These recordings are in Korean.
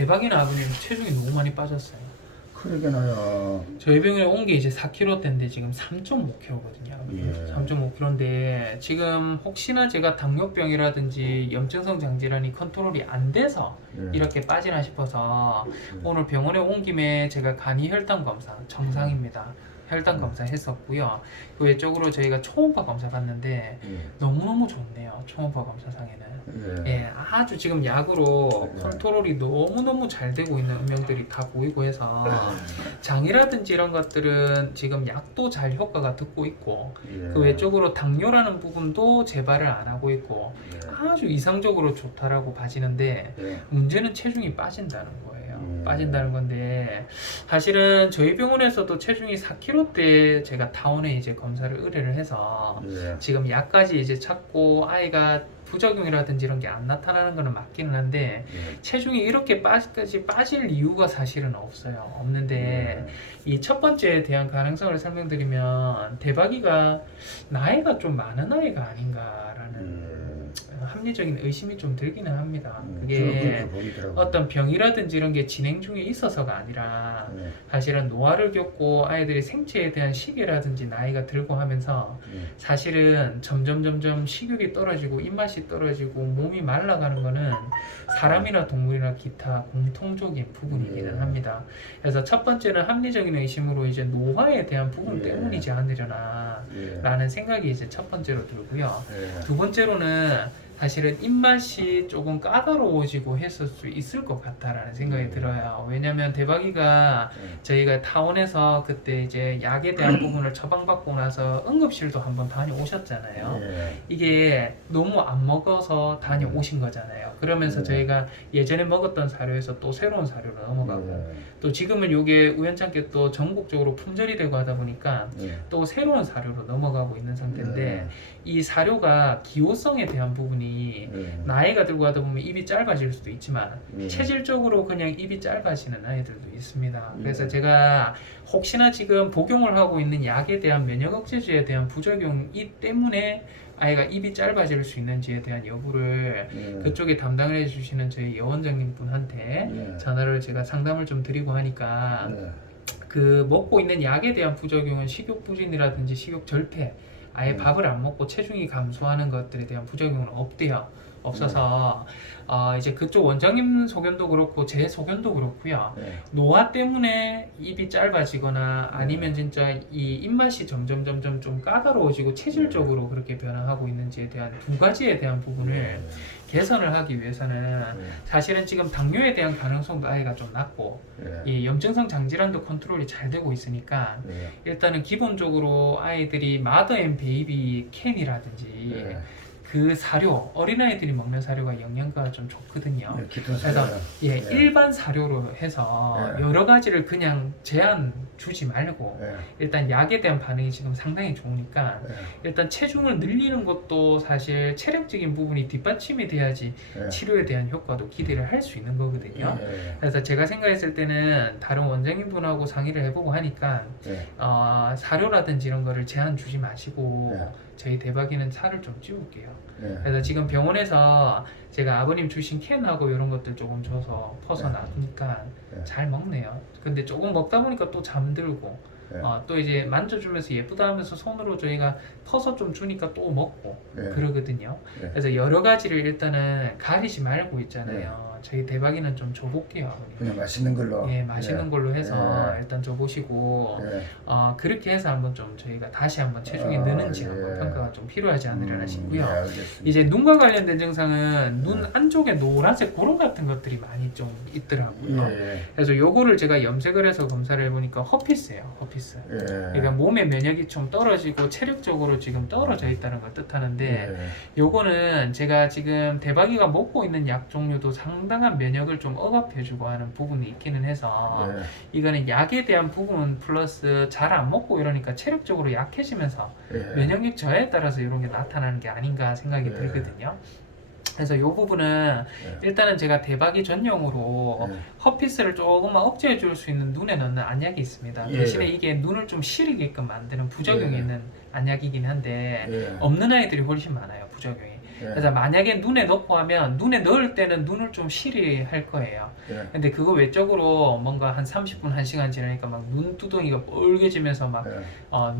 대박이나 아버님 체중이 너무 많이 빠졌어요. 그러게나요. 저희 병원에 온 게 이제 4kg대인데 지금 3.5kg거든요. 예. 3.5kg인데 지금 혹시나 제가 당뇨병이라든지 염증성 장질환이 컨트롤이 안 돼서 예. 이렇게 빠지나 싶어서 오늘 병원에 온 김에 제가 간이 혈당 검사 정상입니다. 혈당 검사 했었고요. 그 외적으로 저희가 초음파 검사 봤는데 예. 너무너무 좋네요. 초음파 검사상에는. 예. 예, 아주 지금 약으로 네. 컨트롤이 너무너무 잘 되고 있는 음영들이 다 보이고 해서 장이라든지 이런 것들은 지금 약도 잘 효과가 듣고 있고 예. 그 외적으로 당뇨라는 부분도 재발을 안 하고 있고 예. 아주 이상적으로 좋다라고 봐지는데 예. 문제는 체중이 빠진다는 거예요. 예. 빠진다는 건데 사실은 저희 병원에서도 체중이 4kg대 제가 타운에 이제 검사를 의뢰를 해서 예. 지금 약까지 이제 찾고 아이가 부작용이라든지 이런 게 안 나타나는 거는 맞기는 한데 예. 체중이 이렇게 빠질 이유가 사실은 없어요. 없는데 이 첫 번째에 대한 가능성을 설명드리면 대박이가 나이가 좀 많은 아이가 아닌가라는 합리적인 의심이 좀 들기는 합니다. 그게 어떤 병이라든지 이런 게 진행 중에 있어서가 아니라 예. 사실은 노화를 겪고 아이들이 생체에 대한 시계라든지 나이가 들고 하면서 사실은 점점 식욕이 떨어지고 입맛이 떨어지고 몸이 말라가는 거는 사람이나 동물이나 기타 공통적인 부분이기는 합니다. 그래서 첫 번째는 합리적인 의심으로 이제 노화에 대한 부분 때문이지 않으려나 라는 생각이 이제 첫 번째로 들고요. 두 번째로는 사실은 입맛이 조금 까다로워지고 했을 수 있을 것 같다라는 생각이 들어요. 왜냐면 대박이가 저희가 타운에서 그때 이제 약에 대한 부분을 처방받고 나서 응급실도 한번 다녀오셨잖아요. 이게 너무 안 먹어서 다녀오신 거잖아요. 그러면서 저희가 예전에 먹었던 사료에서 또 새로운 사료로 넘어가고 또 지금은 이게 우연찮게 또 전국적으로 품절이 되고 하다 보니까 또 새로운 사료로 넘어가고 있는 상태인데 이 사료가 기호성에 대한 부분이 나이가 들고 하다 보면 입이 짧아질 수도 있지만 체질적으로 그냥 입이 짧아지는 아이들도 있습니다. 그래서 제가 혹시나 지금 복용을 하고 있는 약에 대한 면역 억제제에 대한 부작용이 때문에 아이가 입이 짧아질 수 있는지에 대한 여부를 그쪽에 담당을 해주시는 저희 여원장님 분한테 전화를 제가 상담을 좀 드리고 하니까 그 먹고 있는 약에 대한 부작용은 식욕 부진이라든지 식욕 절폐 아예 밥을 안 먹고 체중이 감소하는 것들에 대한 부작용은 없대요. 없어서 이제 그쪽 원장님 소견도 그렇고 제 소견도 그렇고요. 노화 때문에 입이 짧아지거나 아니면 진짜 이 입맛이 점점 좀 까다로워지고 체질적으로 그렇게 변화하고 있는지에 대한 두 가지에 대한 부분을 개선을 하기 위해서는 사실은 지금 당뇨에 대한 가능성도 아이가 좀 낮고 이 염증성 장질환도 컨트롤이 잘 되고 있으니까 일단은 기본적으로 아이들이 마더 앤 베이비 캔이라든지 그 사료, 어린아이들이 먹는 사료가 영양가가 좀 좋거든요. 그래서 일반 사료로 해서 여러 가지를 그냥 제한 주지 말고 일단 약에 대한 반응이 지금 상당히 좋으니까 일단 체중을 늘리는 것도 사실 체력적인 부분이 뒷받침이 돼야지 치료에 대한 효과도 기대를 할 수 있는 거거든요. 그래서 제가 생각했을 때는 다른 원장님분하고 상의를 해보고 하니까 사료라든지 이런 거를 제한 주지 마시고 저희 대박이는 살을 좀 찌울게요. 그래서 지금 병원에서 제가 아버님 주신 캔하고 이런 것들 조금 줘서 퍼서 놔두니까 잘 먹네요. 근데 조금 먹다 보니까 또 잠들고 또 이제 만져주면서 예쁘다 하면서 손으로 저희가 퍼서 좀 주니까 또 먹고 그러거든요. 그래서 여러 가지를 일단은 가리지 말고 있잖아요. 저희 대박이는 좀 줘볼게요, 아버님. 그냥 맛있는 걸로. 맛있는 걸로 해서 일단 줘보시고 그렇게 해서 한번 좀 저희가 다시 한번 체중이 느는지 한번 평가가 좀 필요하지 않으려나 싶고요. 이제 눈과 관련된 증상은 눈 안쪽에 노란색 고름 같은 것들이 많이 좀 있더라고요. 그래서 요거를 제가 염색을 해서 검사를 해보니까 허피스예요, 허피스. 그러니까 몸의 면역이 좀 떨어지고 체력적으로 지금 떨어져 있다는 걸 뜻하는데 요거는 제가 지금 대박이가 먹고 있는 약 종류도 상당한 면역을 좀 억압해주고 하는 부분이 있기는 해서 이거는 약에 대한 부분 플러스 잘 안 먹고 이러니까 체력적으로 약해지면서 면역력 저하에 따라서 이런 게 나타나는 게 아닌가 생각이 들거든요. 그래서 이 부분은 일단은 제가 대박이 전용으로 허피스를 조금만 억제해 줄 수 있는 눈에 넣는 안약이 있습니다. 대신에 이게 눈을 좀 시리게끔 만드는 부작용이 있는 안약이긴 한데 없는 아이들이 훨씬 많아요, 부작용이. 예. 그래서 만약에 눈에 넣고 하면 눈에 넣을 때는 눈을 좀 시리할 거예요. 예. 근데 그거 외적으로 뭔가 한 30분, 1시간 지나니까 막 눈두덩이가 뻘개지면서 막 예.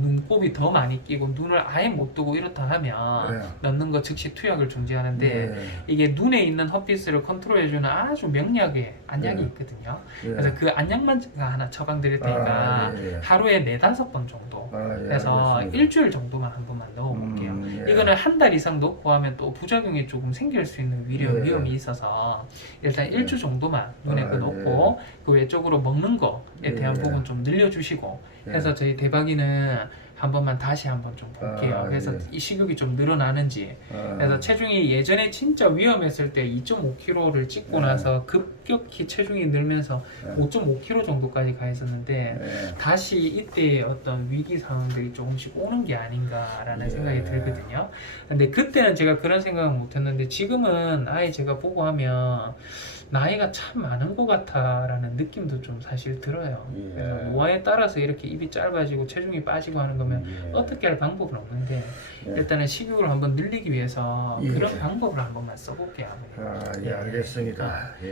눈곱이 더 많이 끼고 눈을 아예 못 뜨고 이렇다 하면 예. 넣는 거 즉시 투약을 중지하는데 예. 이게 눈에 있는 헛빛을 컨트롤해주는 아주 명약의 안약이 예. 있거든요. 예. 그래서 그 안약만 제가 하나 처방드릴 테니까 예. 하루에 4-5번 정도 예. 그래서 알겠습니다. 일주일 정도만 한 번만 넣어볼게요. 예. 이거는 한 달 이상 넣고 하면 또 부작용이 조금 생길 수 있는 예. 위험이 있어서 일단 예. 1주 정도만 눈에 아, 그 넣고 그 외적으로 먹는 거에 대한 예. 부분 좀 늘려주시고 예. 해서 저희 대박이는 한 번만 다시 한번 좀 볼게요. 아, 그래서 예. 이 식욕이 좀 늘어나는지. 그래서 체중이 예전에 진짜 위험했을 때 2.5kg를 찍고 네. 나서 급격히 체중이 늘면서 네. 5.5kg 정도까지 가 있었는데 예. 다시 이때의 어떤 위기 상황들이 조금씩 오는 게 아닌가라는 예. 생각이 들거든요. 근데 그때는 제가 그런 생각은 못했는데 지금은 아예 제가 보고 하면 나이가 참 많은 것 같아라는 느낌도 좀 사실 들어요. 예. 그래서 노화에 따라서 이렇게 입이 짧아지고 체중이 빠지고 하는 거면 예. 어떻게 할 방법은 없는데 예. 일단은 식욕을 한번 늘리기 위해서 예. 그런 방법을 한번만 써볼게요. 아버님. 아, 예, 알겠습니다. 예.